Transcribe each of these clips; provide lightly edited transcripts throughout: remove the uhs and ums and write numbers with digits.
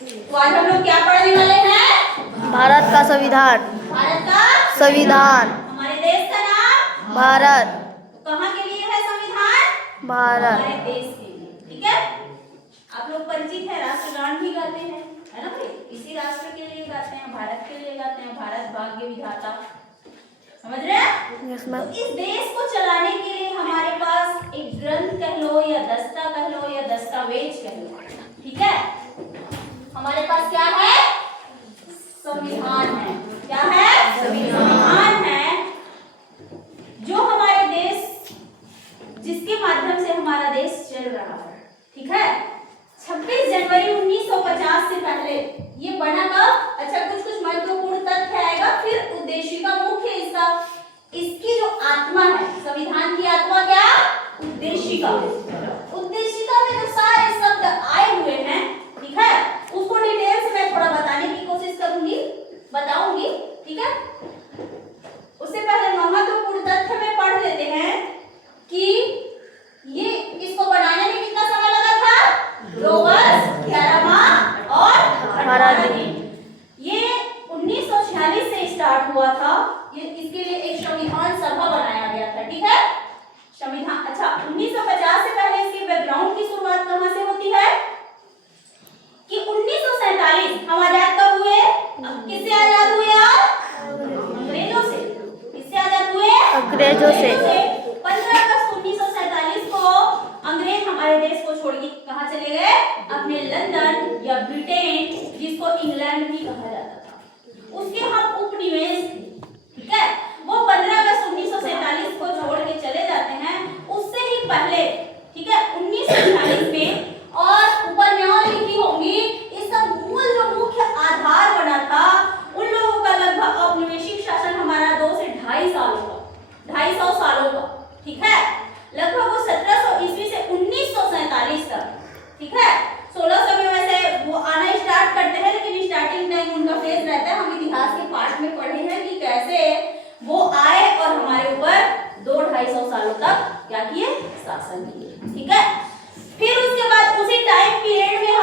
तो आज हम लोग क्या पढ़ने वाले हैं? भारत का संविधान। भारत का संविधान। हमारे देश का नाम भारत। तो कहाँ के लिए है संविधान? भारत। हमारे देश के लिए। ठीक है, आप लोग परिचित है, राष्ट्रगान भी गाते हैं, है ना भाई? इसी राष्ट्र के लिए गाते हैं, भारत के लिए गाते हैं, भारत भाग्य विधाता, समझ रहे हैं? Yes ma'am. तो इस देश को चलाने के लिए हमारे पास एक ग्रंथ कह लो या दस्ता कह लो या दस्तावेज कह लो, ठीक है? हमारे पास क्या है? संविधान है। क्या है? संविधान है, जो हमारे देश, जिसके माध्यम से हमारा देश चल रहा है, ठीक है? 26 जनवरी 1950 से पहले ये बना कब? अच्छा, कुछ महत्वपूर्ण तथ्य आएगा, फिर उद्देशिका मुख्य इसकी जो आत्मा है, संविधान की आत्मा क्या? उद्देशिका। उद्देशिका में जो सारे शब्द आए हुए हैं, ठीक है, उसको डिटेल से मैं थोड़ा बताने की कोशिश करूंगी, बताऊंगी, ठीक है? उससे पहले महत्वपूर्ण तथ्य में पढ़ लेते हैं कि ये इसको बनाने में कितना समय लगा था? 2 वर्ष 11 माह और 18 दिन। ये 1946 से स्टार्ट हुआ था। ये इसके लिए एक संविधान सभा बनाया गया था, ठीक है? संविधान, अच्छा, 1950 से पहले इसके बैकग्राउंड की शुरुआत कहां से होती है? कि 1947 हम आजाद कब हुए? किससे आजाद हुए आप? अंग्रेजों से। किससे आजाद हुए? अंग्रेजों से। 15 अगस्त 1947 को अंग्रेज हमारे देश को छोड़ के कहां चले गए? अपने लंदन या ब्रिटेन, जिसको इंग्लैंड भी कहा जाता था, उसके हम उपनिवेश थे, ठीक है? वो 15 अगस्त 1947 को छोड़ के चले जाते हैं। उससे ही पहले, ठीक है, 1946 में, और ऊपर में लिखी होंगी, इसका मूल जो मुख्य आधार बना था, उन लोगों का लगभग औपनिवेशिक शासन हमारा 2 से 2.5 सालों का, 250 सालों का, ठीक है? लगभग वो 1700 ईस्वी से 1947 तक, ठीक है? 1600 में वैसे वो आना स्टार्ट करते हैं, लेकिन स्टार्टिंग टाइम उनका फेज रहता है। हम इतिहास के पाठ में पढ़े हैं कि कैसे वो आए और हमारे ऊपर 200-250 सालों तक क्या किए? शासन किए, ठीक है? फिर उसके बाद उसी टाइम पीरियड में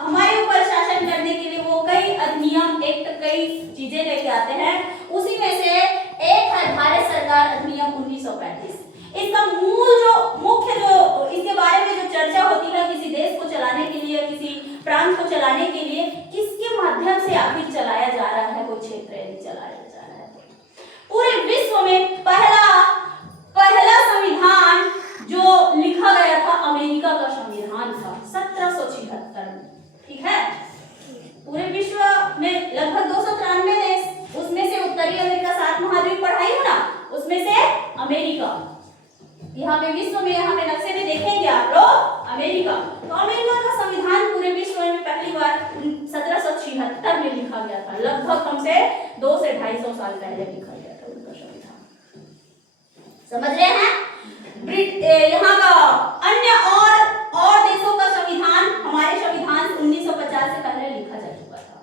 हमारे ऊपर शासन करने के लिए वो कई अधिनियम, एक्ट, कई चीजें लेके आते हैं। उसी में से एक है भारत सरकार अधिनियम 1935। इसका मुख्य इसके बारे में जो चर्चा होती है, किसी देश को चलाने के लिए, किसी प्रांत को चलाने के लिए किसके माध्यम से आखिर चलाया जा रहा है, कोई क्षेत्र यदि चलाया जा रहा है। पूरे विश्व में पहला संविधान जो लिखा गया था, अमेरिका का संविधान था 1776 में, ठीक है? पूरे विश्व में लगभग 293 देश, उसमें से उत्तरी अमेरिका 7 महाद्वीप पढ़ाई हो ना, उसमें से अमेरिका, यहाँ पे विश्व में, यहाँ पे नक्शे में देखेंगे आप लोग, अमेरिका। तो अमेरिका का संविधान पूरे विश्व में पहली बार 1776 में लिखा गया था। लगभग कम से 2 से 250 साल पहले लिखा गया था उनका संविधान, समझ रहे हैं? यहाँ का अन्य और देशों का संविधान हमारे संविधान 1950 से पहले लिखा जा चुका था,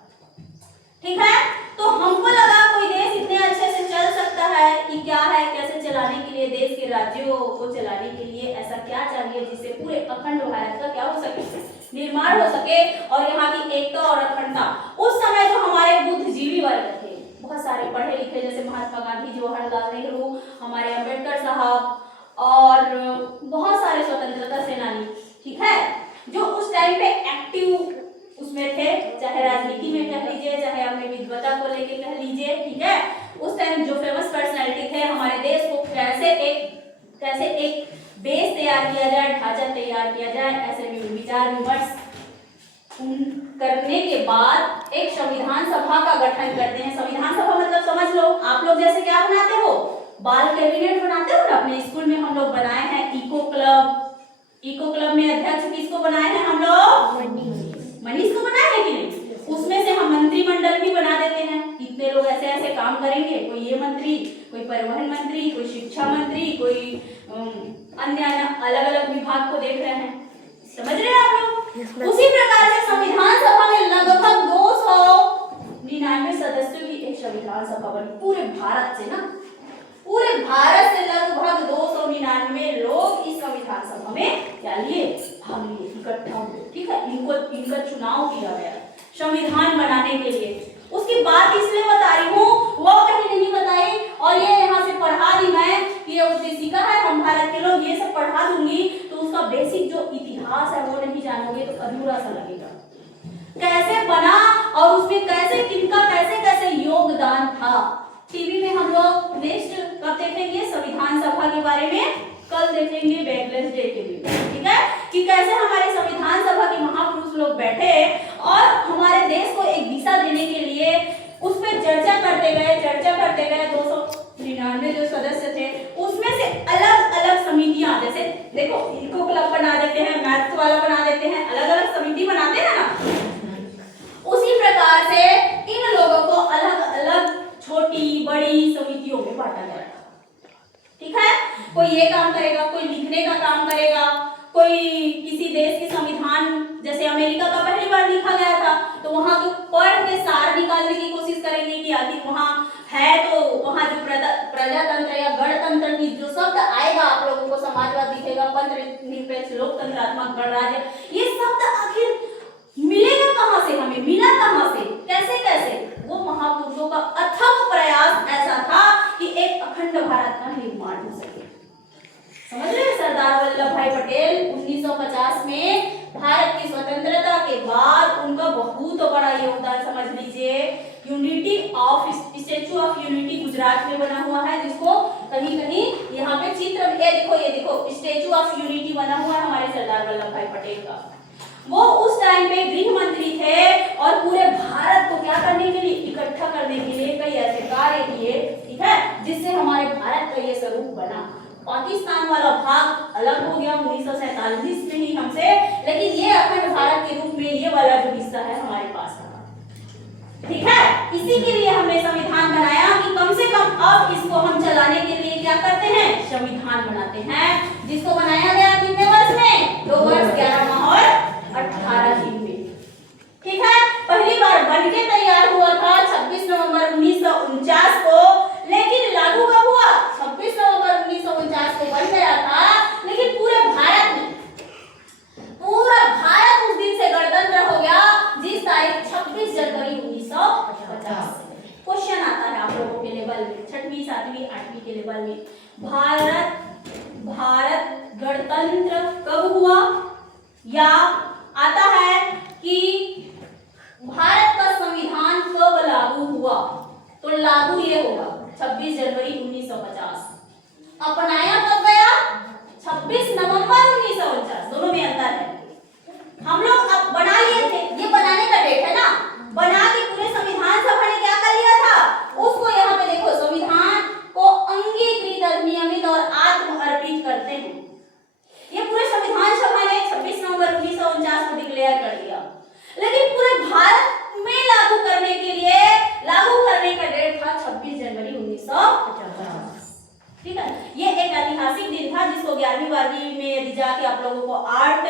ठीक है? तो हमको लगा कोई देश इतने अच्छे से चल सकता है कि क्या है, कैसे चलाने के लिए, देश के राज्यों को चलाने के लिए ऐसा क्या चाहिए जिससे पूरे अखंड भारत का क्या हो सके? निर्माण हो सके, और यहाँ की एकता और अखंडता। उस समय जो हमारे बुद्धिजीवी वर्ग थे, बहुत सारे पढ़े लिखे, जैसे महात्मा गांधी, जवाहरलाल नेहरू, हमारे अम्बेडकर साहब, और बहुत सारे स्वतंत्रता सेनानी, ठीक है, जो उस टाइम पे एक्टिव उसमें थे, चाहे राजनीति में कह लीजिए, चाहे अपने विद्वता को लेके कह लीजिए, ठीक है? उस टाइम जो फेमस पर्सनालिटी थे, हमारे देश को कैसे एक बेस तैयार किया जाए, ढांचा तैयार किया जाए, ऐसे विचार विमर्श करने के बाद एक संविधान सभा का गठन करते हैं। संविधान सभा मतलब समझ लो, आप लोग जैसे क्या बनाते हो, बाल कैबिनेट बनाते हो ना, अपने स्कूल में हम लोग बनाए हैं इको क्लब में अध्यक्ष किसको बनाए हैं हम लोग? मनीष को बनाए हैं कि नहीं? उसमें से हम मंत्रिमंडल भी बना देते हैं, इतने लोग ऐसे ऐसे काम करेंगे, कोई ये मंत्री, कोई परिवहन मंत्री, कोई शिक्षा मंत्री, कोई अन्य अलग अलग विभाग को देख रहे हैं, समझ रहे हैं आप लोग? उसी प्रकार से संविधान सभा में लगभग 299 सदस्यों की एक संविधान सभा बनी, पूरे भारत से ना, पूरे भारत से लगभग 299 लोग इस संविधान सभा में क्या लिए? भाग लिए, इकट्ठा हुए, ठीक है? इनका चुनाव चुनाव किया गया संविधान बनाने के लिए। उसकी बात इसलिए बता रही हूँ, वो कहीं नहीं बताई और ये यहाँ से पढ़ा दी मैं कि ये उद्देशिका है, हम भारत के लोग ये सब पढ़ा दूंगी तो उसका बेसिक जो इतिहास है वो नहीं जानोगे तो अधूरा सा लगेगा। कैसे बना और उसमें कैसे किनका कैसे कैसे योगदान था। टीवी में हम लोग नेक्स्ट कब देखेंगे संविधान सभा के बारे में, कल देखेंगे बैकलेस डे के लिए, ठीक है, कि कैसे हमारे संविधान सभा के महापुरुष लोग बैठे और हमारे देश को एक दिशा देने के लिए उस पर चर्चा करते गए 299 जो सदस्य थे उसमें से अलग अलग समितियां, जैसे देखो इनको क्लब बना देते हैं, मैथ्स वाला बना देते हैं, अलग अलग समिति बनाते हैं ना, उसी प्रकार से इन लोगों को अलग अलग छोटी बड़ी समितियों में बांटा गया। ठीक है, कोई ये काम करेगा, कोई लिखने का काम करेगा, कोई किसी देश की संविधान, जैसे अमेरिका का पहली बार लिखा गया था तो वहां के पढ़ के सार निकालने की कोशिश करेंगे कि आखिर वहां है तो वहां जो प्रजातंत्र या गणतंत्र की जो शब्द आएगा आप लोगों को समाजवाद दिखेगा, पंथनिरपेक्ष, लोकतंत्रात्मक, गणराज्य, ये शब्द आखिर मिलेगा कहां से, हमें मिला कहां से, कैसे कैसे। वो महापुरुषों का अथक प्रयास ऐसा था कि एक अखंड भारत का निर्माण हो सके। समझ रहे हैं, सरदार वल्लभ भाई पटेल 1950 में भारत की स्वतंत्रता के बाद उनका बहुत बड़ा योगदान समझ लीजिए। Unity of statue of unity Gujarat में बना हुआ है, जिसको कहीं कहीं यहाँ पे चित्र में ये देखो स्टैच्यू ऑफ यूनिटी बना हुआ है हमारे सरदार वल्लभ भाई पटेल का। वो उस टाइम पे गृह मंत्री थे और पूरे भारत को क्या करने के लिए, इकट्ठा करने के लिए कई ऐसे कार्य किए, ठीक है, जिससे हमारे भारत का ये स्वरूप बना। पाकिस्तान वाला भाग अलग हो गया 1947 में ही हमसे, लेकिन ये अखंड भारत के रूप में ये वाला जो हिस्सा है हमारे पास था। ठीक है, इसी के लिए हमने संविधान बनाया कि कम से कम अब इसको हम चलाने के लिए क्या करते हैं, संविधान बनाते हैं, जिसको बनाया गया कितने वर्ष में, 2 वर्ष 11 माह और 18 दिन में। ठीक है, पहली बार बनके तैयार हुआ था 26 नवंबर 1949 को, लेकिन लागू कब हुआ, 26 नवंबर 1949 को बन गया था, लेकिन पूरे भारत में पूरा भारत उस दिन से गणतंत्र हो गया जिस तारीख 26 जनवरी 1950। क्वेश्चन आता है आप लोगों के लेवल में, 6वीं 7वीं 8वीं के लेवल में, भारत गणतंत्र कब हुआ, या आता है कि भारत का संविधान कब लागू हुआ, तो लागू ये होगा 26 जनवरी 1950, अपनाया कब गया 26 नवंबर 1949, दोनों में अंतर है। हम लोग अब बना लिए थे, ये बनाने का डेट है ना, बना के पूरे संविधान सभा ने क्या कर लिया था, उसको यहाँ पे देखो, संविधान को अंगीकृत, नियमित और आत्म अर्पित करते हैं। ये पूरे संविधान सभा ने 26 नवंबर 1949 को डिक्लेयर कर दिया, लेकिन पूरे भारत में लागू करने के लिए लागू करने का डेट था 26 जनवरी 1950। ठीक है, ये एक ऐतिहासिक दिन था जिसको 11वीं 12वीं में यदि जाके आप लोगों को आर्ट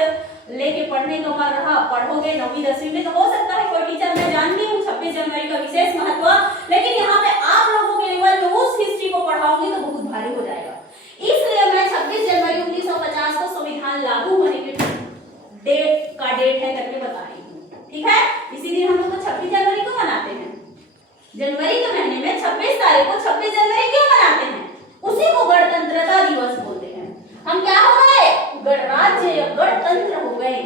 लेके पढ़ने का मन रहा, पढ़ोगे 9वीं 10वीं में तो हो सकता है कोई टीचर, मैं जानती हूँ 26 जनवरी का विशेष महत्व, लेकिन यहाँ पे आप लोगों के लेवल में उस हिस्ट्री को पढ़ाऊंगी तो बहुत भारी हो जाएगा। इसलिए मैं 26 जनवरी 1950 को संविधान लागू होने के डेट है करके बता रही हूँ। ठीक है, इसी दिन हम लोग को 26 जनवरी को मनाते हैं, जनवरी के महीने में 26 तारीख को 26 जनवरी क्यों मनाते हैं, उसी को गणतंत्रता दिवस बोलते हैं। हम क्या हो गए, गणराज्य या गणतंत्र हो गए,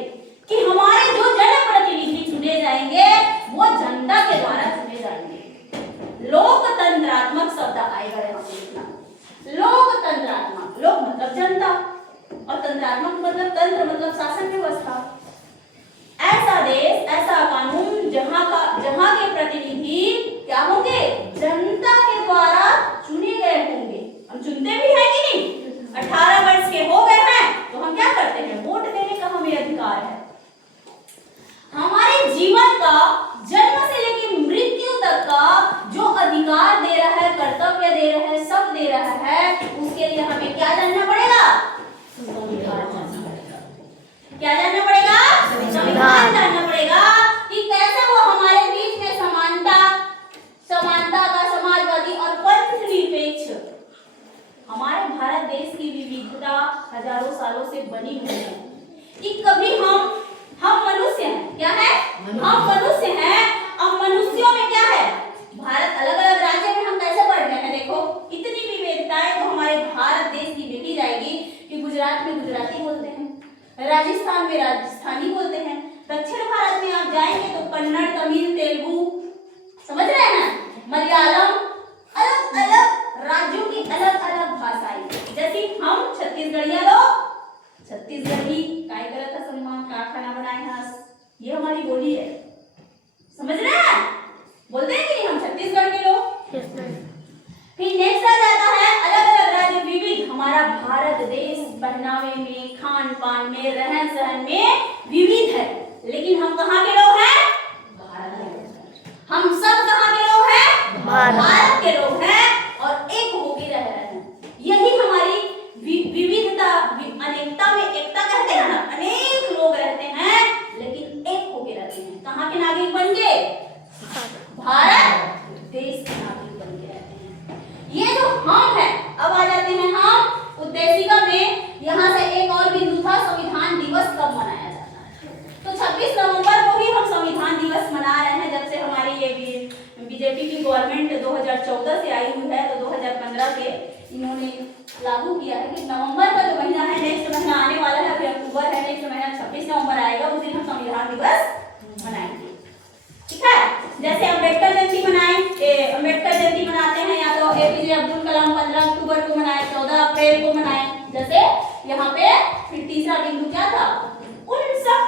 कि हमारे जो जनप्रतिनिधि चुने जाएंगे वो जनता के द्वारा चुने जाएंगे। लोकतंत्रात्मक शब्द आएगा यहाँ पे लिखना, लोकतंत्रात्मक, लोक मतलब जनता और तंत्रात्मक मतलब तंत्र मतलब शासन व्यवस्था। ऐसा देश, ऐसा कानून जहां के प्रतिनिधि क्या होंगे, जनता के द्वारा चुने गए होंगे। हम चुनते भी हैं कि नहीं, 18 वर्ष के हो गए हैं तो हम क्या करते हैं, वोट देने का हमें अधिकार है। हमारे जीवन का जन्म से लेकर मृत्यु तक का जो अधिकार दे रहा है, कर्तव्य दे रहा है, सब दे रहा है, उसके लिए हमें क्या जानना पड़ेगा, संविधान जानना पड़ेगा। क्या जानना पड़ेगा, संविधान जानना पड़ेगा कि कैसे वो हमारे बीच में समानता का, समाजवादी और पंथनिरपेक्ष, हमारे भारत देश की विविधता हजारों सालों से बनी हुई है, कि कभी हम मनुष्य हैं, क्या है, हम मनुष्य हैं। अब मनुष्यों में क्या है, भारत अलग अलग राज्य में हम कैसे बढ़ गए हैं, देखो इतनी विविधताएं तो हमारे भारत देश की देखी जाएगी कि गुजरात में गुजराती बोलते हैं, राजस्थान में राजस्थानी बोलते हैं, दक्षिण भारत में आप जाएंगे तो कन्नड़, तमिल, तेलुगु, समझ रहे हैं ना, मलयालम, अलग अलग राज्यों की अलग अलग भाषाएं। जैसे हम छत्तीसगढ़िया लोग छत्तीसगढ़ी काय करत है सम्मान का खाना बनाए हंस, ये हमारी बोली है, समझ रहे हैं, बोलते हैं कि नहीं हम छत्तीसगढ़ के लोग। फिर नेक्स्ट आ जाता है अलग अलग राज्य विविध। हमारा भारत देश पहनावे में, खान पान में, रहन सहन में विविध है, लेकिन हम कहाँ के लोग हैं, भारत के लोग। हम सब कहाँ के लोग हैं, भारत के लोग हैं और एक होके रह रहे हैं। यही हमारी विविधता, अनेकता में एकता कहते हैं ना, अनेक लोग रहते हैं लेकिन एक होके रहते हैं। कहाँ के नागरिक बन के, भारत देश के नागरिक बन के रहते हैं। ये जो हम है, अब आ जाते हैं हम उद्देशिका में। यहाँ से एक और बिंदु था, संविधान दिवस कब मनाया जाता है। तो 26 नवंबर को ही हम संविधान दिवस मना रहे हैं। जब से हमारी ये बीजेपी की गवर्नमेंट 2014 से आई हुई है, तो 2015 से इन्होंने लागू किया है कि नवंबर का जो महीना है, नेक्स्ट महीना आने वाला है, अभी अक्टूबर है, नेक्स्ट महीना 26 नवंबर आएगा, उस दिन हम संविधान दिवस मनाएंगे, ठीक है। जैसे अम्बेडकर जयंती अम्बेडकर जयंती मनाते हैं, या तो एपीजे अब्दुल कलाम 15 अक्टूबर को मनाए, 14 अप्रैल को मनाए। जैसे यहाँ पे फिर तीसरा बिंदु क्या था, उन सब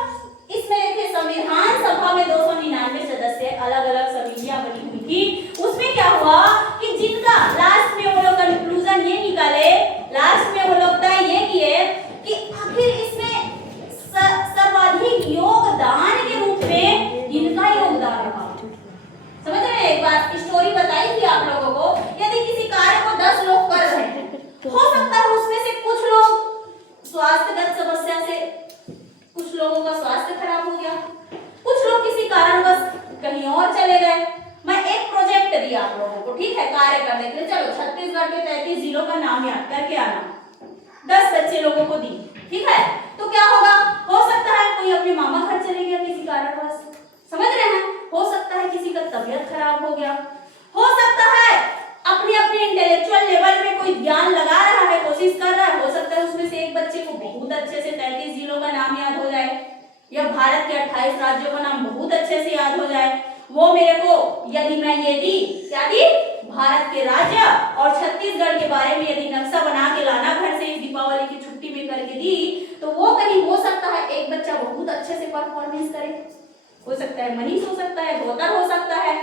इसमें देखिए संविधान सभा में 299 सदस्य, अलग अलग समितियां बनी हुई थी। उसमें क्या हुआ कि जिनका लास्ट में वो लोग कंक्लूजन ये निकाले, लास्ट में वो लोग तय ये किए कि आखिर इसमें सर्वाधिक योगदान के रूप में इनका योगदान रहा। समझ रहे हैं, एक बार स्टोरी बताई थी आप लोगों को। यदि किसी कार्य को 10 लोग कर रहे हैं, हो सकता है उसमें से कुछ लोग स्वास्थ्यगत समस्या से, कुछ लोगों का स्वास्थ्य खराब हो गया, कुछ लोग किसी कारणवश कहीं और चले गए। मैं एक प्रोजेक्ट दिया आप लोगों को, ठीक है, कार्य करने के लिए। चलो छत्तीसगढ़ के 33 जिलों का नाम याद करके आना, 10 बच्चे लोगों को दी, ठीक है। तो क्या होगा, हो सकता है कोई अपने मामा घर चले गया किसी कारणवश, समझ रहे हैं, हो सकता है किसी का तबीयत खराब हो गया, हो सकता है अपने अपने इंटेलेक्चुअल लेवल में कोई ज्ञान लगा रहा है, कोशिश कर रहा है, हो सकता है उसमें से एक बच्चे को बहुत अच्छे से 33 जिलों का नाम याद हो जाए, या भारत के 28 राज्यों का नाम बहुत अच्छे से याद हो जाए। वो मेरे को यदि मैं ये दी, क्या दी, भारत के राज्य और छत्तीसगढ़ के बारे में यदि नक्शा बना के लाना घर से इस दीपावली की छुट्टी में करके दी, तो वो कहीं हो सकता है एक बच्चा बहुत अच्छे से परफॉर्मेंस करे, हो सकता है मनीष हो सकता है, गौतर हो सकता है,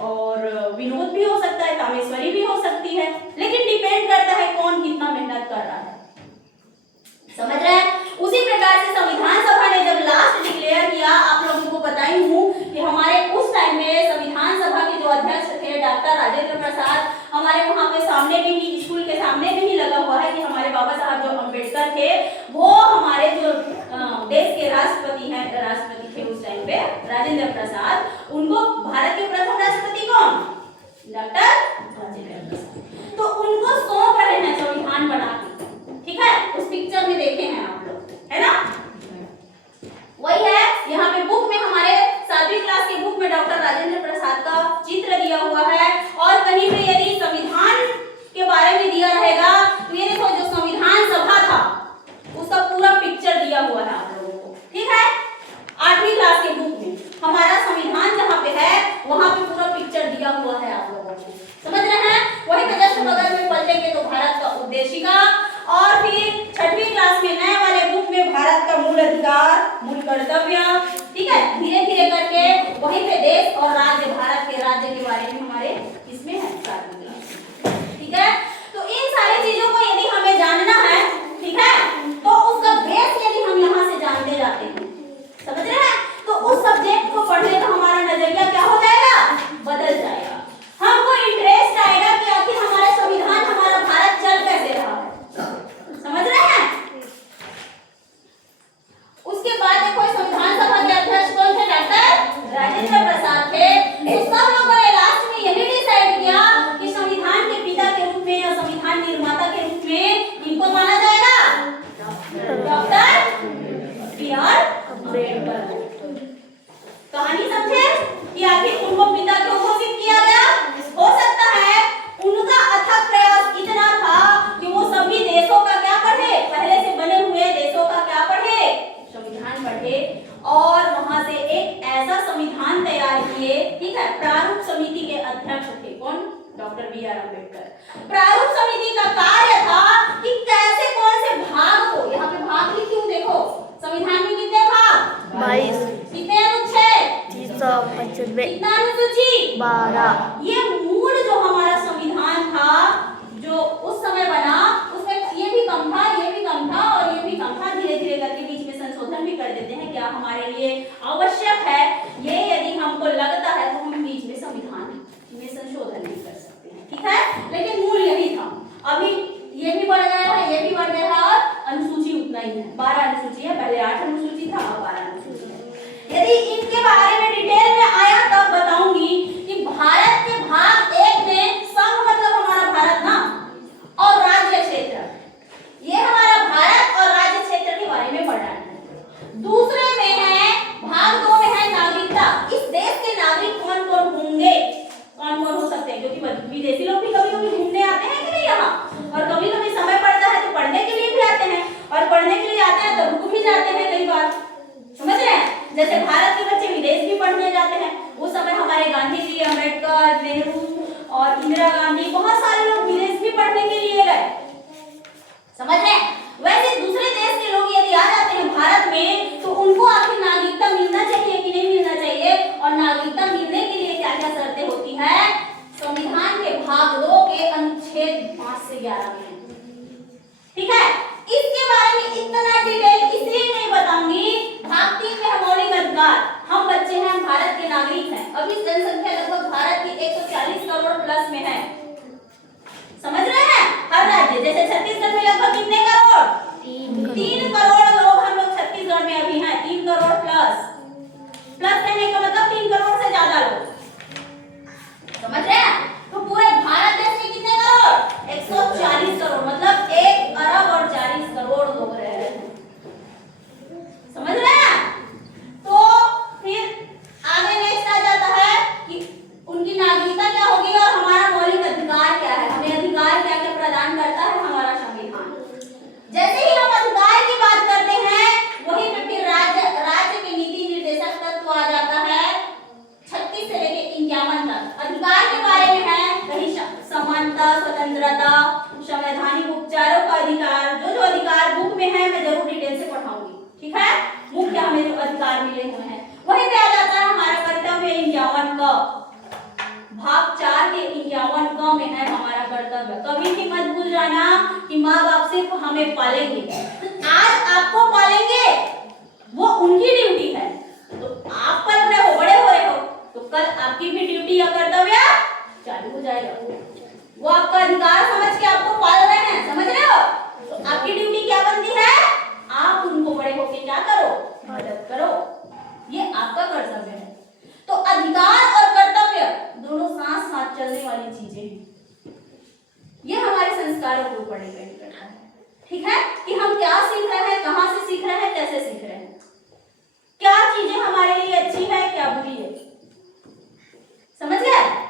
और विनोद भी हो सकता है, कामेश्वरी भी हो सकती है, लेकिन डिपेंड करता है कौन कितना मेहनत कर रहा है, समझ रहे हैं। उसी प्रकार से संविधान सभा ने जब लास्ट डिक्लेयर किया, आप लोगों को बताई हूँ कि हमारे उस टाइम में संविधान सभा के जो अध्यक्ष थे डॉक्टर राजेंद्र प्रसाद, हमारे वहाँ पे सामने में ही, स्कूल के सामने में ही लगा हुआ है कि हमारे बाबा साहब जो अम्बेडकर थे, वो हमारे जो देश के राष्ट्रपति थे उस टाइम पे, राजेंद्र प्रसाद, उनको भारत के प्रथम राष्ट्रपति कौन, डॉक्टर राजेंद्र प्रसाद, तो उनको सौंप रहे हैं संविधान बना के, ठीक है। उस पिक्चर में देखे हैं आप लोग, है ना, वही है। यहाँ पे बुक में, हमारे 7वीं क्लास के बुक में डॉक्टर राजेंद्र प्रसाद का चित्र दिया हुआ है, और कहीं पे यदि संविधान के बारे में दिया रहेगा तो ये देखो जो संविधान सभा था उसका पूरा पिक्चर दिया हुआ है आप लोगों को, ठीक है। 8वीं क्लास के बुक में हमारा संविधान जहाँ पे है वहां पे पूरा पिक्चर दिया हुआ है आप लोगों को, समझ रहे हैं। वही तो जस्ट बगल में पलटेंगे तो भारत का उद्देशिका, और फिर 6वीं क्लास में नए वाले बुक में भारत का मूल अधिकार, मूल कर्तव्य, ठीक है। धीरे धीरे है, प्रारूप समिति के अध्यक्ष थे। कौन? Doctor B.R. अम्बेडकर। प्रारूप समिति का कार्य था कि कैसे कौन से भाग को, यहाँ पे भाग लिखी हूँ देखो, संविधान में कितने भाग? 22, कितने अनुच्छेद? 395, कितना अनुसूची? 12। ये मूल जो हमारा संविधान था जो उस समय बना, उसमें ये भी कम था, ये भी कम था और ये भी कम था। धीरे धीरे करके बीच में संशोधन भी कर देते हैं, क्या हमारे लिए आवश्यक है ये यदि हमको लगता है तो हम बीच में संविधान में संशोधन भी कर सकते हैं, ठीक है। लेकिन मूल यही था। अभी ये भी बढ़ गया है, ये भी बढ़ गया है और अनुसूची उतना ही है, 12 अनुसूची है। पहले 8 अनुसूची था, अब 12 अनुसूची है। यदि इनके बारे में डिटेल में आया तब बताऊंगी कि भारत के भाग 1 में संघ मतलब हमारा भारत ना, और राज्य क्षेत्र, ये हमारा भारत और राज्य क्षेत्र के बारे में पढ़ना है। दूसरे में है भाग 2 में है नागरिकता। इस देश के नागरिक कौन कौन होंगे, कौन कौन हो सकते हैं, क्योंकि विदेशी लोग भी कभी कभी घूमने आते हैं कि नहीं यहाँ, और कभी कभी समय पड़ता है तो पढ़ने के लिए भी आते हैं, और पढ़ने के लिए आते हैं तो रुक भी जाते हैं कई बार, समझ रहे हैं। जैसे भारत के बच्चे विदेश भी पढ़ने जाते हैं, उस समय हमारे गांधी जी, अम्बेडकर, नेहरू और इंदिरा गांधी, बहुत सारे लोग विदेश भी पढ़ने के लिए गए, समझ रहे हैं। वैसे दूसरे देश के लोग यदि आ जाते हैं भारत में तो उनको आखिर नागरिकता मिलना चाहिए कि नहीं मिलना चाहिए, और नागरिकता मिलने के लिए क्या क्या शर्तें होती है, संविधान के भाग 2 के अनुच्छेद 5 से 11 में, ठीक है। इसके बारे में इतना डिटेल इसलिए नहीं बताऊंगी। भाग 3 में है मौलिक अधिकार। हम बच्चे हैं, हम भारत के नागरिक हैं। अभी जनसंख्या लगभग भारत की 140 करोड़ प्लस में है, समझ रहे हैं। हर राज्य, जैसे छत्तीसगढ़ में लगभग कितने करोड़? 3 करोड़ लोग हम लोग छत्तीसगढ़ में अभी हैं, 3 करोड़ प्लस। प्लस कहने का मतलब 3 करोड़ से ज्यादा लोग, समझ रहे हैं। तो पूरे भारत देश में कितने करोड़? 140 करोड़, मतलब 1 अरब और 40 करोड़ लोग रह रहे हैं, समझ रहे हैं। तो फिर आगे नेक्स्ट आ जाता है कि उनकी नागरिकता क्या होगी और हमारा मौलिक अधिकार क्या है, हमें अधिकार क्या क्या प्रदान करता है हमारा संविधान। जैसे ही हम अधिकार की बात करते हैं वहीं पे फिर राज्य के नीति निर्देशक तत्व आ जाता है। 36 से लेके 51 तक अधिकार के बारे में है, कहीं समानता, स्वतंत्रता, संवैधानिक उपचारों का अधिकार, जो अधिकार बुक में है मैं जरूर डिटेल से पढ़ाऊंगी, ठीक है। मुख्य हमें जो अधिकार मिले हुए हैं वहीं पे आ जाता है हमारा कर्तव्य 51 का। भाग 4 के 51 का में है हमारा कर्तव्य। कभी भी मत भूल जाना कि माँ बाप सिर्फ हमें पालेंगे, आज आपको पालेंगे, वो उनकी ड्यूटी है। तो आप पल रहे हो, बड़े हो रहे हो, तो कल आपकी भी ड्यूटी या कर्तव्य चालू हो जाएगा। वो आपका अधिकार समझ के आपको पाल रहे हैं, समझ रहे हो। तो आपकी ड्यूटी क्या बनती है, आप उनको बड़े होके क्या करो, मदद करो, ये आपका कर्तव्य है। तो अधिकार और कर्तव्य दोनों साथ साथ चलने वाली चीजें हैं। ये हमारे संस्कारों के ऊपर डिपेंड करता है, ठीक है, कि हम क्या सीख रहे हैं, कहां से सीख रहे हैं, कैसे सीख रहे हैं, क्या चीजें हमारे लिए अच्छी है, क्या बुरी है, समझ गए।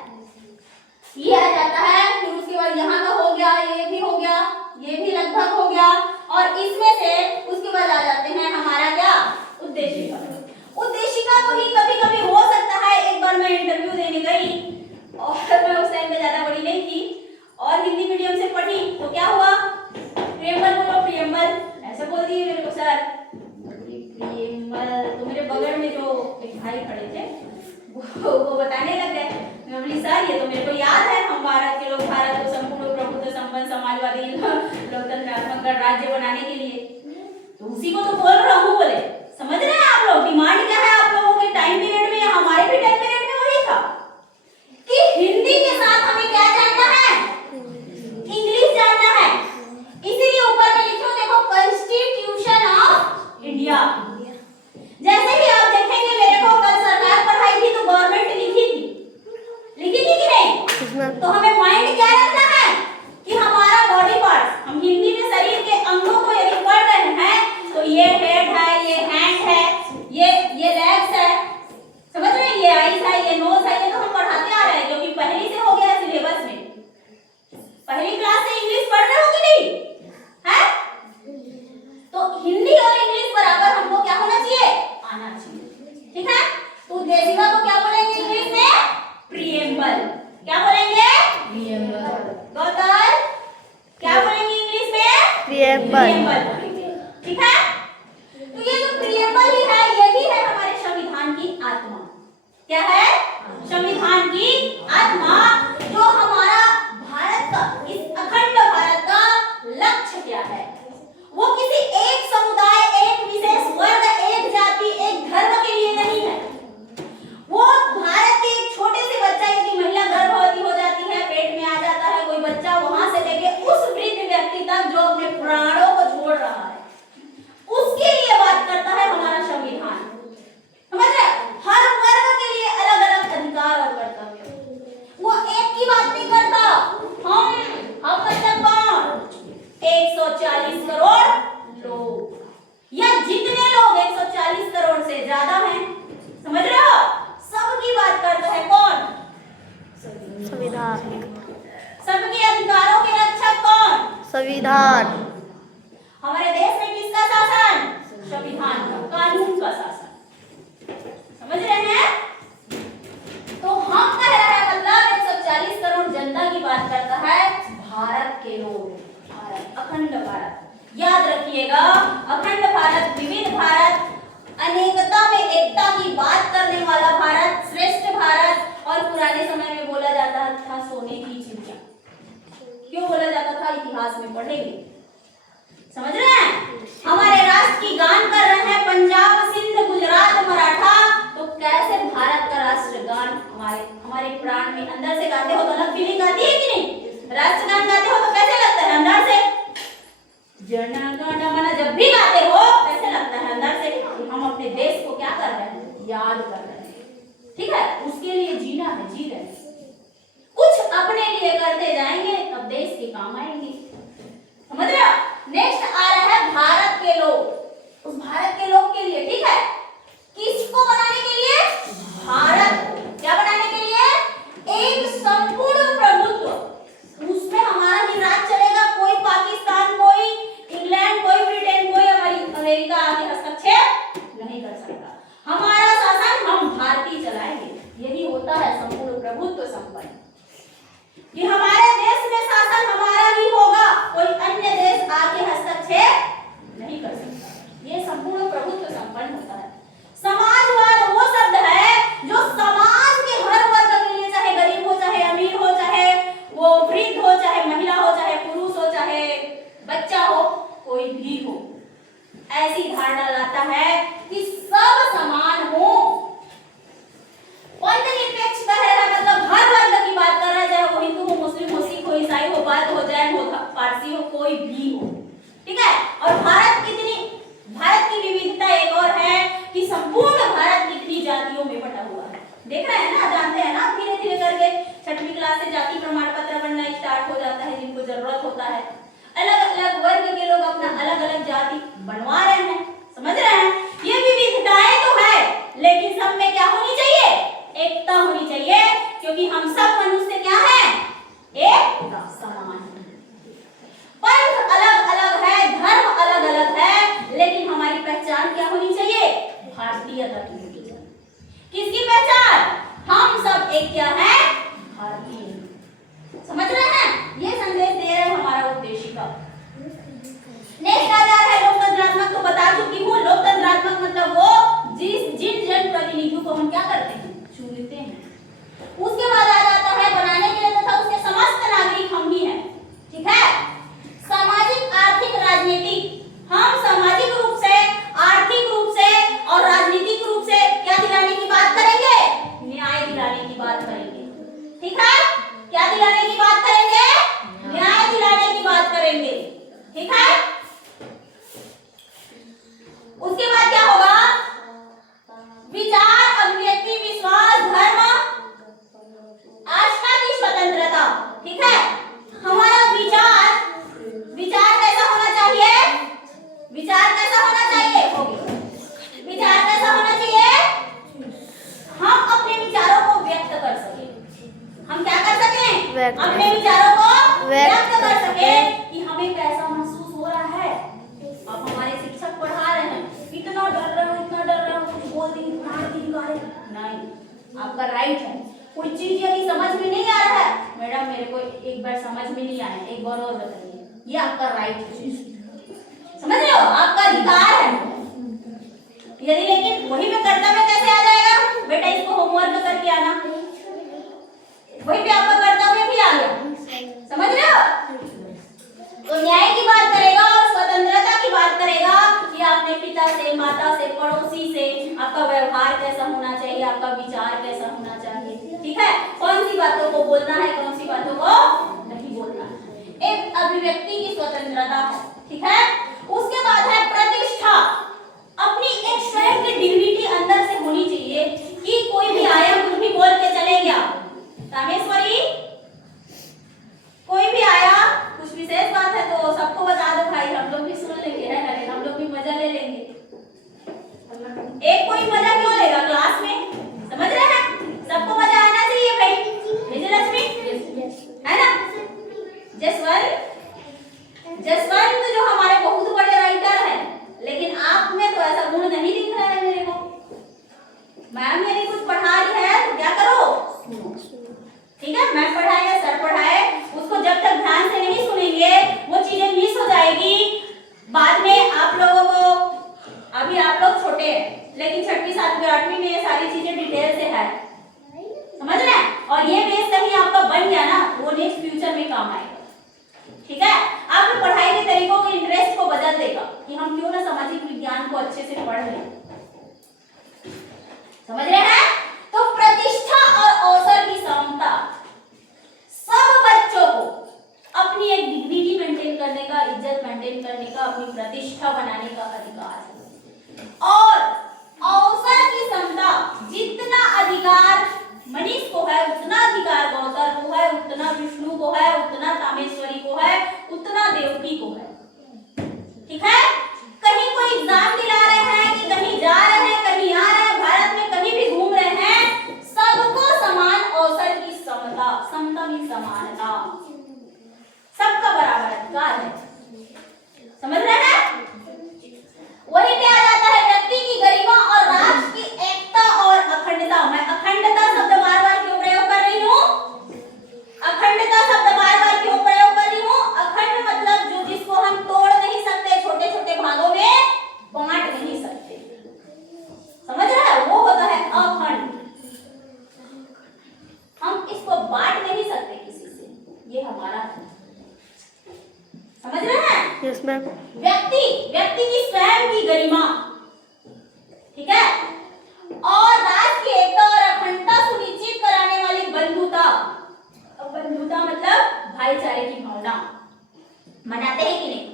ये आ जाता है। फिर उसके बाद यहाँ का हो गया, ये भी हो गया, ये भी लगभग हो गया, और इसमें से उसके बाद आ जाते हैं हमारा क्या, उद्देशिका। उद्देशिका को ही कभी कभी हो सकता है, एक बार मैं इंटरव्यू देने गई और मैं उस टाइम पे ज्यादा बड़ी नहीं थी और हिंदी मीडियम से पढ़ी, तो क्या हुआ, प्रियम्बल बोलो, प्रियम्बल, ऐसे बोल दिए मेरे को सर, प्रियम्बल। तो मेरे बगल में जो एक भाई खड़े थे वो बताने लग गए। मैं बोली सर ये तो मेरे को याद है, हम भारत के लोग भारत को संपूर्ण प्रभुत्व संपन्न समाजवादी लोकतंत्रात्मक गणराज्य बनाने के लिए, तो उसी को तो बोल रहा हूँ। बोले समझ रहे हैं आप लोग, डिमांड क्या है आप लोगों के टाइम पीरियड में या हमारे भी टाइम पीरियड में वही था कि हिंदी के साथ हमें क्या जानना है, इंग्लिश जानना है। इसीलिए ऊपर में लिखो देखो, कॉन्स्टिट्यूशन ऑफ इंडिया। जैसे ही आप देखेंगे मेरे को कल सरकार पढ़ाई थी तो गवर्नमेंट लिखी थी कि नहीं, तो हमें माइंड क्या रखना है कि हमारा बॉडी पार्ट, हम हिंदी में शरीर के अंगों को यदि पढ़ रहे हैं तो ये हेड है, ये हैंड है, ये लेग्स है, समझ रहे हैं, ये आईज है, ये नोज है, ये तो हम पढ़ाते आ रहे हैं क्योंकि पहली से हो गया सिलेबस में, पहली क्लास से इंग्लिश पढ़ रहे हो कि नहीं है। तो हिंदी और इंग्लिश बराबर हमको क्या होना चाहिए, आना चाहिए, ठीक है। तो उद्देशिका को क्या बोलेंगे इंग्लिश में, क्या है? संविधान की आत्मा। जो हमारा भारत का, इस अखंड भारत का लक्ष्य क्या है? वो किसी एक समुदाय, एक विशेष वर्ग, एक जाति, एक धर्म के लिए नहीं है। वो भारत के एक छोटे से बच्चा, यदि महिला गर्भवती हो जाती है, पेट में आ जाता है कोई बच्चा, वहां से लेके उस वृद्ध व्यक्ति तक जो अपने प्राणों को छोड़ रहा है, उसके लिए बात करता है हमारा संविधान। समझ रहे? हर वर्ग के लिए अलग अलग अधिकार और कर्तव्य। वो एक की बात नहीं करता। हम मतलब कौन? 140 करोड़ लोग, या जितने लोग 140 करोड़ से ज्यादा हैं, समझ रहे हो? सबकी बात करता है कौन? संविधान। सबके अधिकारों के रक्षक कौन? संविधान। हमारे देश में किसका शासन? संविधान का, कानून का शासन। समझ रहे हैं? तो हम कह रहे हैं मतलब 140 करोड़ जनता की बात करता है भारत के लोग। भारत, अखंड भारत, याद रखिएगा, अखंड भारत, विविध भारत, अनेकता में एकता की बात करने वाला भारत, श्रेष्ठ भारत। और पुराने समय में बोला जाता था सोने की चिड़िया। क्यों बोला जाता था? इतिहास में पढ़ेंगे। समझ रहे हैं? हमारे राष्ट्र की गान कर रहे हैं पंजाब, सिंध, गुजरात, मराठा, तो कैसे भारत का राष्ट्रगान हमारे प्राण में अंदर से गाते हो तो अलग फीलिंग आती है कि नहीं? राष्ट्रगान गाते हो तो कैसे लगता है अंदर से? जन गण मन जब भी गाते हो कैसे लगता है अंदर से कि हम अपने देश को क्या कर रहे हैं? याद कर रहे हैं। ठीक है? उसके लिए जीना है, जी रहे हैं। कुछ अपने लिए करते जाएंगे तब देश के काम आएंगे। समझ रहे हो? नेक्स्ट आ रहा है भारत के लोग। उस भारत के लोग के लिए, ठीक है, किसको बनाने के लिए? भारत को। क्या बनाने के लिए? एक संपूर्ण प्रभुत्व। उसमें हमारा ही राज चलेगा। कोई पाकिस्तान, कोई इंग्लैंड, कोई ब्रिटेन, कोई अमेरिका आगे हस्तक्षेप नहीं कर सकता। हमारा शासन हम भारतीय चलाएंगे। यही होता है संपूर्ण प्रभुत्व संपन्न, कि हमारे देश में शासन हमारा ही होगा, कोई अन्य देश आके हस्तक्षेप नहीं कर सकता। ये संपूर्ण प्रभुत्व संपन्न होता है। समाजवाद वो शब्द है जो समाज के हर वर्ग के लिए, चाहे गरीब हो, चाहे अमीर हो, चाहे वो वृद्ध हो, चाहे महिला हो, चाहे पुरुष हो, चाहे बच्चा हो, कोई भी हो, ऐसी धारणा लाता है कि सब समान हो। पंथनिरपेक्ष कह रहा है मतलब हर वर्ग की बात कर रहा है, चाहे वो हिंदू हो, मुस्लिम हो, सिख हो, ईसाई हो, बौद्ध हो, जैन हो, पारसी हो, कोई भी हो। ठीक है? और भारत की विविधता एक और है कि संपूर्ण भारत कितनी जातियों में बटा हुआ है। देख रहे हैं ना, जानते हैं ना, धीरे धीरे करके 6वीं क्लास से जाति प्रमाण पत्र बनना स्टार्ट हो जाता है। जिनको जरूरत होता है, अलग अलग वर्ग के लोग अपना अलग अलग जाति बनवा रहे हैं। समझ रहे हैं? ये विविधताएं तो है, लेकिन सब में क्या होनी चाहिए? एकता होनी चाहिए, क्योंकि हम सब मनुष्य क्या हैं? एक समान हैं। पंथ अलग अलग है, धर्म अलग अलग है, लेकिन हमारी पहचान क्या होनी चाहिए? भारतीयता की होनी चाहिए। किसकी पहचान? हम सब एक क्या है? भारतीय। समझ रहे हैं? ये संदेश दे रहे हैं हमारा उद्देशिका। नेक्स्ट आ जा रहा है लोकतंत्रात्मक। तो बता चुकी हूँ, लोकतंत्रात्मक मतलब वो जिन जन प्रतिनिधियों को हम क्या करते हैं? चुनते हैं। उसके बाद आ जाता है बनाने के लिए तथा उसके समस्त नागरिक हम ही हैं। ठीक है? सामाजिक, आर्थिक, राजनीतिक। हम सामाजिक रूप से, आर्थिक रूप से और राजनीतिक रूप से क्या दिलाने की बात करेंगे? न्याय दिलाने की बात करेंगे। ठीक है? क्या दिलाने की बात करेंगे? न्याय दिलाने की बात करेंगे। ठीक है? उसके बाद क्या होगा? विचार, अभिव्यक्ति, विश्वास, धर्म, आस्था की स्वतंत्रता। ठीक है? हमारा विचार कैसा होना चाहिए? विचार कैसा होना चाहिए? विचार कैसा होना चाहिए? हम अपने विचारों को व्यक्त कर सके। हम क्या कर सकें? अपने विचारों को व्यक्त कर सके कि हमें कैसा महसूस हो रहा है। अब हमारे शिक्षक पढ़ा रहे हैं, इतना डर रहे हो, कुछ बोल दी, नहीं, आपका राइट है। कोई चीज यदि समझ में नहीं आ रहा है, मैडम मेरे को एक बार समझ में नहीं आया, एक बार और बताइए, ये आपका राइट है। समझ रहे हो? आपका अधिकार है। यदि लेकिन वही में कर्तव्य कैसे आ जाएगा? बेटा इसको होमवर्क व्यवहार कैसा होना चाहिए, ठीक है, कौन सी बातों को बोलना है, कौन सी बातों को नहीं बोलना है। एक अभिव्यक्ति की स्वतंत्रता है, ठीक है। उसके बाद है प्रतिष्ठा। अपनी एक स्वयं की डिग्निटी अंदर से होनी चाहिए कि कोई भी आया कुछ भी बोल के चले गया, रामेश्वरी कोई भी आया कुछ विशेष बात है तो सबको बता दो भाई, हम लोग भी सुन लेंगे, है ना, हम लोग भी मजा ले लेंगे। एक कोई मजा क्यों लेगा क्लास में, समझ रहे हैं, सबको मजा आना चाहिए भाई, विजयलक्ष्मी है ना। जसवंत जो हमारे बहुत बड़े राइटर हैं, लेकिन आप में तो ऐसा गुण नहीं दिख रहा है मेरे को। मैम यदि कुछ पढ़ा रही है तो क्या करो, ठीक है, मैम पढ़ाए या सर पढ़ाए, उसको जब तक ध्यान से नहीं सुनेंगे वो चीजें मिस हो जाएगी। बाद में आप लोगों को, अभी आप लोग छोटे हैं लेकिन 6वीं 7वीं 8वीं में ये सारी चीजें डिटेल से है, समझ रहे हैं, और ये बेस कहीं आपका बन गया ना, वो नेक्स्ट फ्यूचर में काम आएगा, ठीक है। आपके पढ़ाई के तरीकों के इंटरेस्ट को बदल देगा कि हम क्यों ना सामाजिक विज्ञान को अच्छे से पढ़ लें, समझ रहे हैं। तो प्रतिष्ठा और अवसर की समता, सब बच्चों को अपनी एक डिग्निटी मेंटेन करने का, इज्जत मेंटेन करने का, अपनी प्रतिष्ठा बनाने का अधिकार है। और अवसर की समता, जितना अधिकार मनीष को है उतना अधिकार गौतर को है, उतना विष्णु को है, उतना कामेश्वरी को है, उतना देवकी को है, ठीक है। कहीं कोई एग्जाम दिला रहे हैं कि कहीं जा रहे हैं, कहीं आ रहे हैं, भारत में कहीं भी घूम रहे हैं, सबको समान अवसर की समता, समता में समानता, सबका बराबर अधिकार है, समझ रहे हैं। वही पे आ जाता है व्यक्ति की गरिमा और राष्ट्र की एकता और अखंडता। मैं अखंडता शब्द बार-बार क्यों प्रयोग कर रही हूँ, अखंडता शब्द बार-बार क्यों प्रयोग कर रही हूँ। अखंड मतलब जो जिसको हम तोड़ नहीं सकते, छोटे-छोटे भागों में बांट नहीं सकते, समझ रहे हैं, वो होता है अखंड। हम इसको बांट नहीं सकते किसी से, ये हमारा है, समझ रहे हैं। Yes ma'am. व्यक्ति की स्वयं की गरिमा, ठीक है, और राष्ट्र की एकता और अखंडता सुनिश्चित कराने वाली बंधुता। बंधुता मतलब भाईचारे की भावना, मनाते हैं कि नहीं।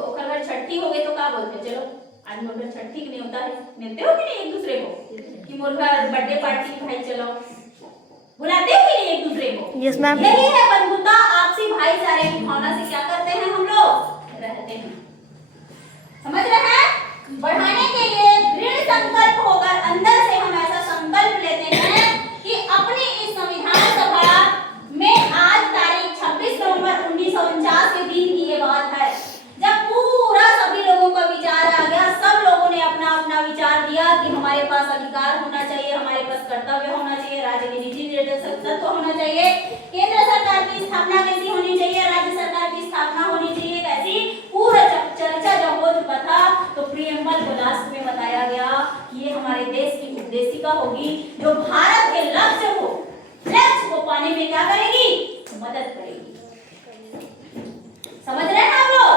ओकर घर छठी हो गए तो क्या बोलते हैं, चलो आज मोर घर छठी नहीं होता है, मिलते हो कि नहीं एक दूसरे को, कि मोर घर बर्थडे पार्टी भाई चलो, बुलाते हो कि नहीं एक दूसरे को। Yes ma'am. यही है बंधुता, आपसी भाईचारे की भावना से क्या करते हैं हम लोग, रहते हैं, समझ रहे हैं। बढ़ाने के लिए दृढ़ संकल्प होकर अंदर से हम ऐसा संकल्प लेते हैं कि अपनी इस संविधान सभा में आज तारीख 26 नवंबर 1949 के दिन की ये बात है, जब पूरा सभी लोगों का विचार आ गया, सब लोगों ने अपना अपना विचार दिया कि हमारे पास अधिकार होना चाहिए, हमारे पास कर्तव्य होना चाहिए, राज्य के नीति निर्देशक होना चाहिए, केंद्र सरकार की स्थापना कैसी होनी चाहिए, राज्य सरकार की स्थापना होनी चाहिए कैसी, पूरा चर्चा जब हो चुका था तो प्रियम्बल को लास्ट में बताया गया कि ये हमारे देश की उद्देशिका होगी जो भारत के लक्ष्य को पाने में क्या करेगी, मदद करेगी, समझ रहे हैं आप लोग।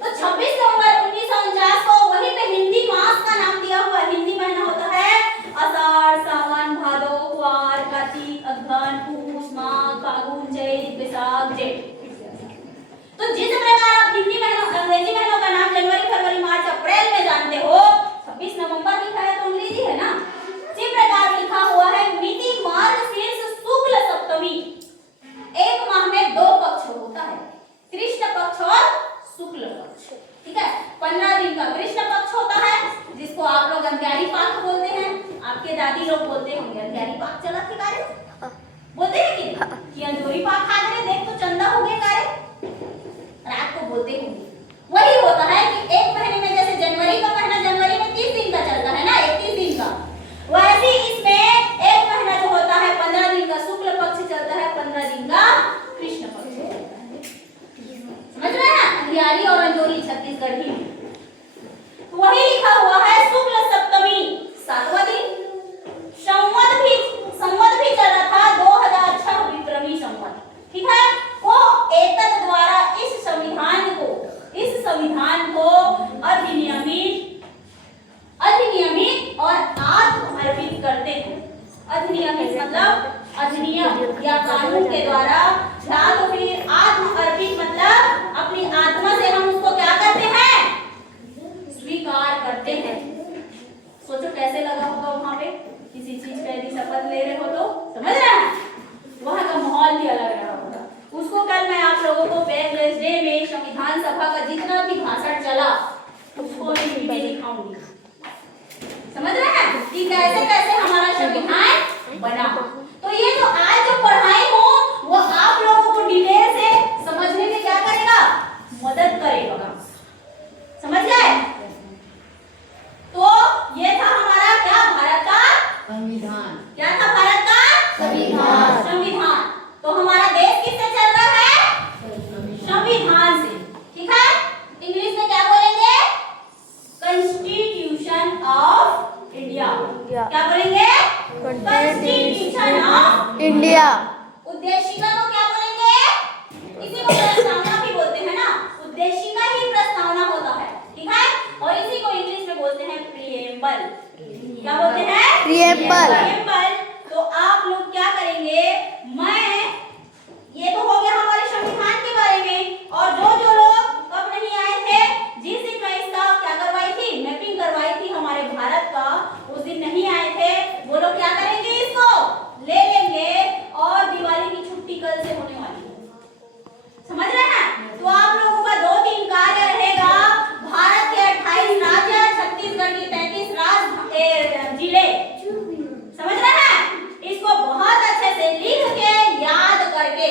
तो 26 नवंबर 1949 को वहीं पे हिंदी मास का नाम दिया हुआ, हिंदी महीना होता है आषाढ़, सावन, भादो, कुआर, कार्तिक, अगहन, पूस, माघ, फागुन, चैत, बैसाख, जेठ। तो जिस प्रकार आप हिंदी महीनों, अंग्रेजी महीनों का नाम जनवरी, फरवरी, मार्च, अप्रैल में जानते हो, 26 नवंबर लिखा है तो अंग्रेजी है ना, इसी प्रकार लिखा हुआ है मिति मार्गशीर्ष शुक्ल सप्तमी। एक माह में 2 पक्ष होता है, कृष्ण पक्ष और शुक्ल पक्ष, ठीक है। 15 दिन का कृष्ण पक्ष होता है जिसको आप लोग अंधियारी पाक बोलते हैं, आपके दादी लोग बोलते होंगे अंधियारी पाक चला के कार्य बोलते हैं कि अंजोरी पाक खा रहे, देख तो चंदा हो गया कार्य, रात को बोलते होंगे। वही होता है कि एक महीने में जैसे जनवरी का महीना जनवरी में 30 दिन का चलता है ना, 31 दिन का, वैसे इसमें एक महीना जो होता है 15 दिन का शुक्ल पक्ष चलता है, 15 दिन का कृष्ण पक्ष चलता है, समझ रहे हैं। अंधियारी और अंजोरी छत्तीसगढ़ी में तो वही लिखा हुआ है शुक्ल सप्तमी 7वां दिन, संवत भी अधिनियम मतलब अधिनियम या कानून के द्वारा, या तो फिर आत्म अर्पित मतलब अपनी आत्मा से हम उसको क्या करते हैं, स्वीकार करते हैं। सोचो कैसे लगा होगा वहां पे, किसी चीज का यदि शपथ ले रहे हो तो समझ रहे हैं, वहां का माहौल ही अलग रहा होगा। उसको कल मैं आप लोगों को पेपरलेस डे में संविधान सभा का जितना भी भाषण चला उसको हिंदी में दिखाऊंगी। समझ रहे हैं कि कैसे कैसे हमारा संविधान बना। तो ये जो आज जो पढ़ाई हो वो आप लोगों को डिटेल से समझने में क्या करेगा, मदद करेगा। समझ गए? तो ये था हमारा क्या, भारत का संविधान। क्या था, भारत का संविधान। संविधान। तो हमारा देश किससे चल रहा है, संविधान से। ठीक है, इंग्लिश में क्या बोलेंगे, कॉन्स्टिट्यूशन ऑफ इंडिया। क्या बोलेंगे, कॉन्स्टिट्यूशन ऑफ इंडिया। उद्देशिका को क्या बोलेंगे, इसी को प्रस्तावना भी बोलते हैं ना, उद्देशिका ही प्रस्तावना होता है। ठीक है, और इसी को इंग्लिश में बोलते हैं प्रीएम्बल। क्या बोलते हैं, प्रीएम्बल। प्रीएम्बल। तो आप लोग क्या करेंगे, मैं ये तो हो गया हमारे संविधान के बारे में, और जो जो लोग अब नहीं आए थे, जिस दिन मैं इसका क्या करवाई थी, मैपिंग करवाई थी हमारे भारत का, उस दिन नहीं आए थे, वो लोग क्या करेंगे, इसको ले लेंगे और दिवाली की छुट्टी कल से होने वाली है। समझ रहे हैं? तो आप लोगों का 2-3 कार्य रहेगा, भारत के 28 राज्य, छत्तीसगढ़ की 33 जिले। समझ रहे हैं? इसको बहुत अच्छे से लिख के याद करके,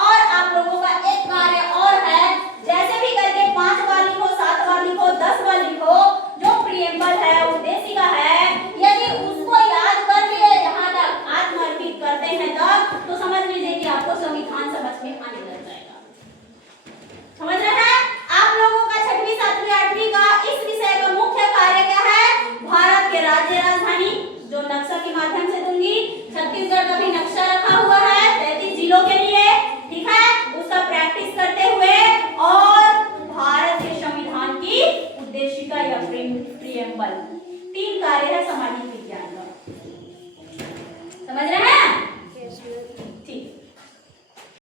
और आप लोगों का एक कार्य और है, जैसे भी करके 5 बार लिखो, 7 बार लिखो, 10 बार लिखो, जो प्रीएम्बल है, उद्देशिका है, यदि उसको याद कर लिए जहां तक आत्मर्पित करते हैं तब, तो समझ लीजिए कि आपको संविधान समझ में आने लग जाएगा। समझ रहे हैं? आप लोगों का 6वीं, 7वीं, 8वीं का इस विषय का मुख्य कार्य क्या है, भारत के राज्य राजधानी, जो नक्शा के माध्यम से दूंगी, छत्तीसगढ़ का भी नक्शा रखा हुआ है 33 जिलों के लिए। ठीक है, उसका प्रैक्टिस करते हुए, और भारत के संविधान की उद्देशिका या प्रीएम्बल, 3 कार्य है सामाजिक